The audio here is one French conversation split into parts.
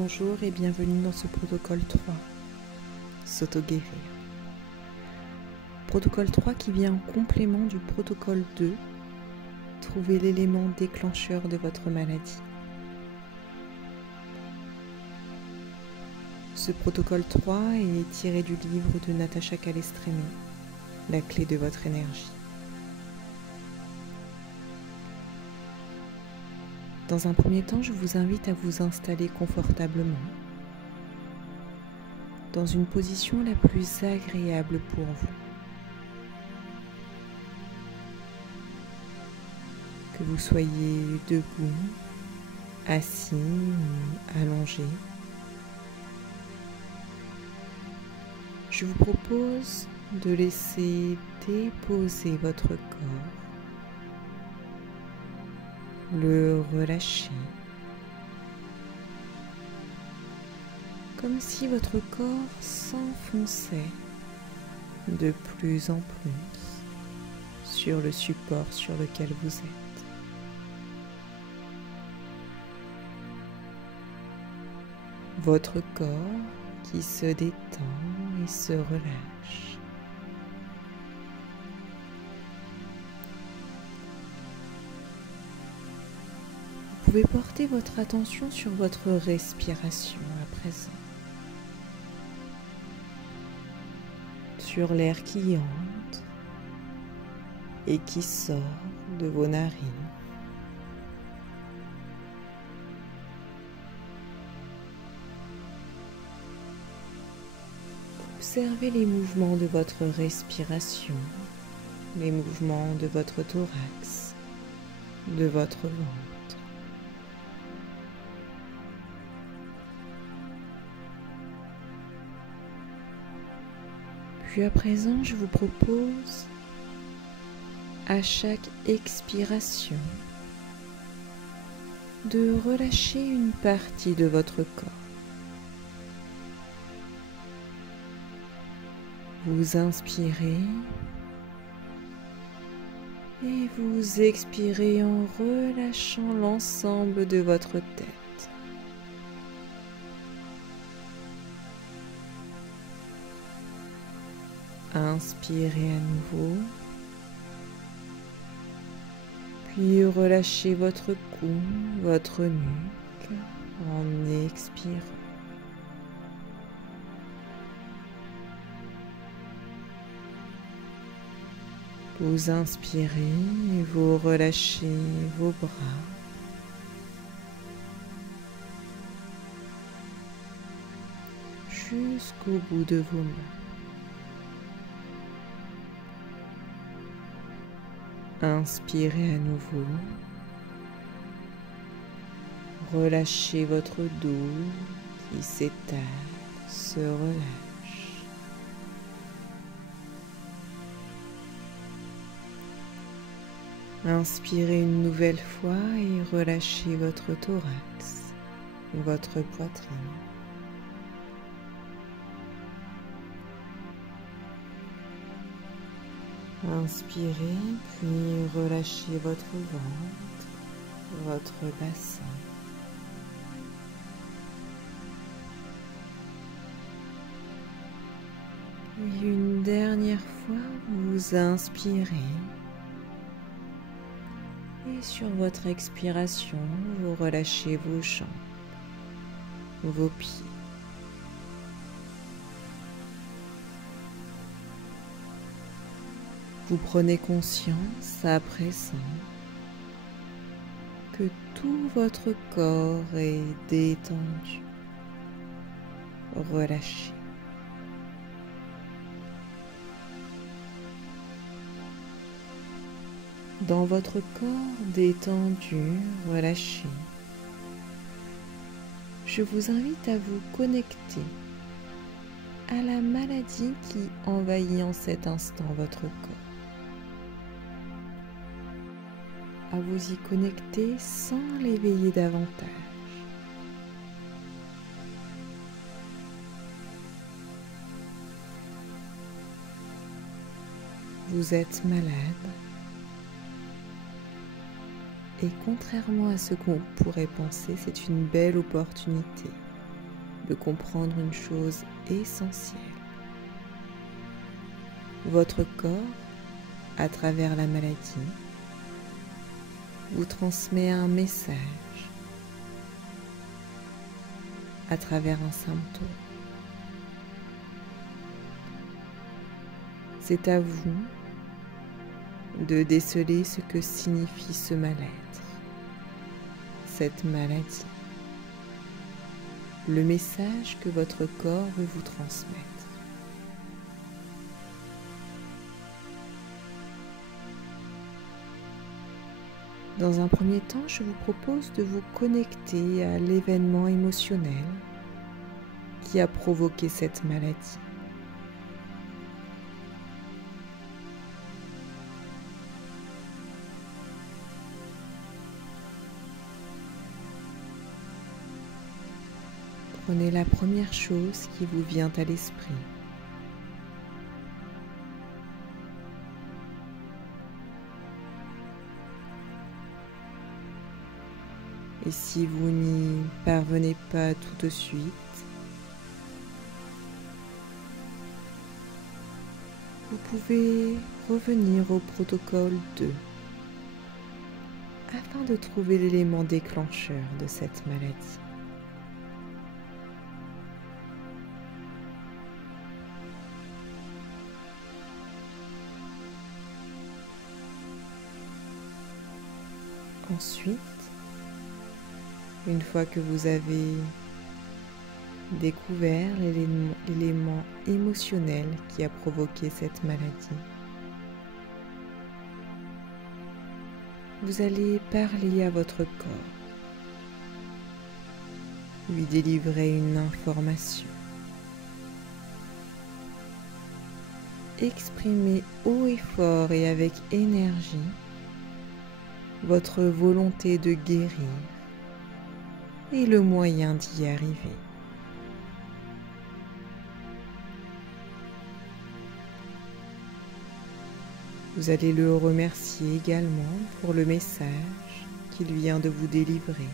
Bonjour et bienvenue dans ce protocole 3, s'auto-guérir. Protocole 3 qui vient en complément du protocole 2, trouver l'élément déclencheur de votre maladie. Ce protocole 3 est tiré du livre de Natacha Calestrémé, La clé de votre énergie. Dans un premier temps, je vous invite à vous installer confortablement, dans une position la plus agréable pour vous. Que vous soyez debout, assis ou allongé. Je vous propose de laisser déposer votre corps, le relâcher, comme si votre corps s'enfonçait de plus en plus sur le support sur lequel vous êtes. Votre corps qui se détend et se relâche. Vous pouvez porter votre attention sur votre respiration à présent, sur l'air qui entre et qui sort de vos narines. Observez les mouvements de votre respiration, les mouvements de votre thorax, de votre ventre. Puis à présent, je vous propose, à chaque expiration, de relâcher une partie de votre corps. Vous inspirez et vous expirez en relâchant l'ensemble de votre tête. Inspirez à nouveau, puis relâchez votre cou, votre nuque en expirant. Vous inspirez et vous relâchez vos bras. Jusqu'au bout de vos mains. Inspirez à nouveau. Relâchez votre dos qui s'étale, se relâche. Inspirez une nouvelle fois et relâchez votre thorax, votre poitrine. Inspirez, puis relâchez votre ventre, votre bassin. Et une dernière fois, vous inspirez. Et sur votre expiration, vous relâchez vos jambes, vos pieds. Vous prenez conscience à présent que tout votre corps est détendu, relâché. Dans votre corps détendu, relâché, je vous invite à vous connecter à la maladie qui envahit en cet instant votre corps. À vous y connecter sans l'éveiller davantage. Vous êtes malade et contrairement à ce qu'on pourrait penser, c'est une belle opportunité de comprendre une chose essentielle. Votre corps, à travers la maladie, vous transmet un message à travers un symptôme. C'est à vous de déceler ce que signifie ce mal-être, cette maladie, le message que votre corps veut vous transmettre. Dans un premier temps, je vous propose de vous connecter à l'événement émotionnel qui a provoqué cette maladie. Prenez la première chose qui vous vient à l'esprit. Et si vous n'y parvenez pas tout de suite, vous pouvez revenir au protocole 2 afin de trouver l'élément déclencheur de cette maladie. Ensuite, une fois que vous avez découvert l'élément émotionnel qui a provoqué cette maladie, vous allez parler à votre corps, lui délivrer une information, exprimer haut et fort et avec énergie votre volonté de guérir et le moyen d'y arriver. Vous allez le remercier également pour le message qu'il vient de vous délivrer.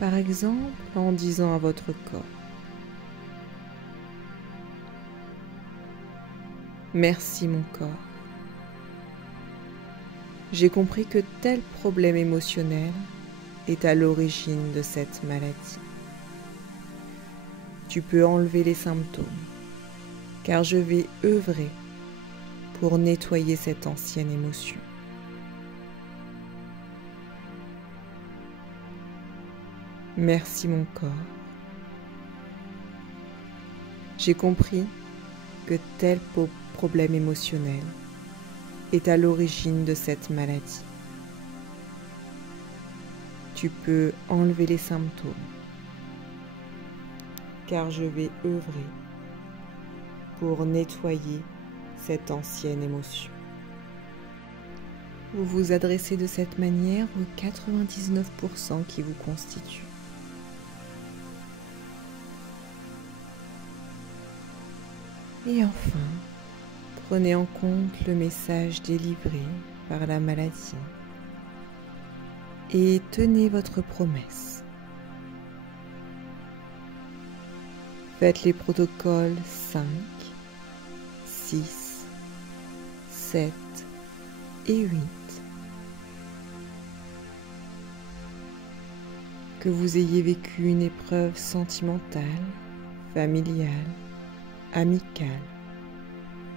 Par exemple, en disant à votre corps: merci mon corps. J'ai compris que tel problème émotionnel est à l'origine de cette maladie. Tu peux enlever les symptômes, car je vais œuvrer pour nettoyer cette ancienne émotion. Merci mon corps. J'ai compris que tel problème émotionnel est à l'origine de cette maladie. Tu peux enlever les symptômes, car je vais œuvrer pour nettoyer cette ancienne émotion. Vous vous adressez de cette manière aux 99% qui vous constituent. Et enfin, prenez en compte le message délivré par la maladie et tenez votre promesse. Faites les protocoles 5, 6, 7 et 8. Que vous ayez vécu une épreuve sentimentale, familiale, amicale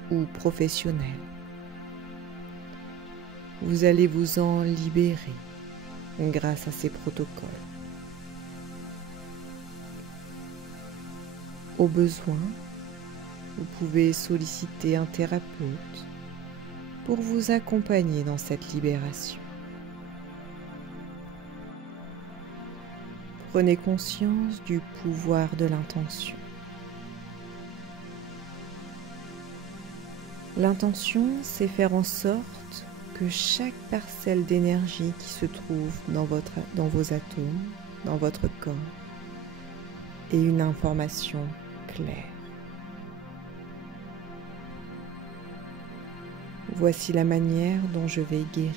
ou professionnelle, vous allez vous en libérer grâce à ces protocoles. Au besoin, vous pouvez solliciter un thérapeute pour vous accompagner dans cette libération. Prenez conscience du pouvoir de l'intention. L'intention, c'est faire en sorte que chaque parcelle d'énergie qui se trouve dans vos atomes, dans votre corps, ait une information claire. Voici la manière dont je vais guérir.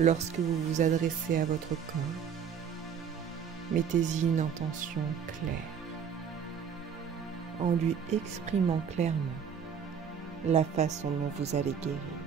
Lorsque vous vous adressez à votre corps, mettez-y une intention claire, en lui exprimant clairement la façon dont vous allez guérir.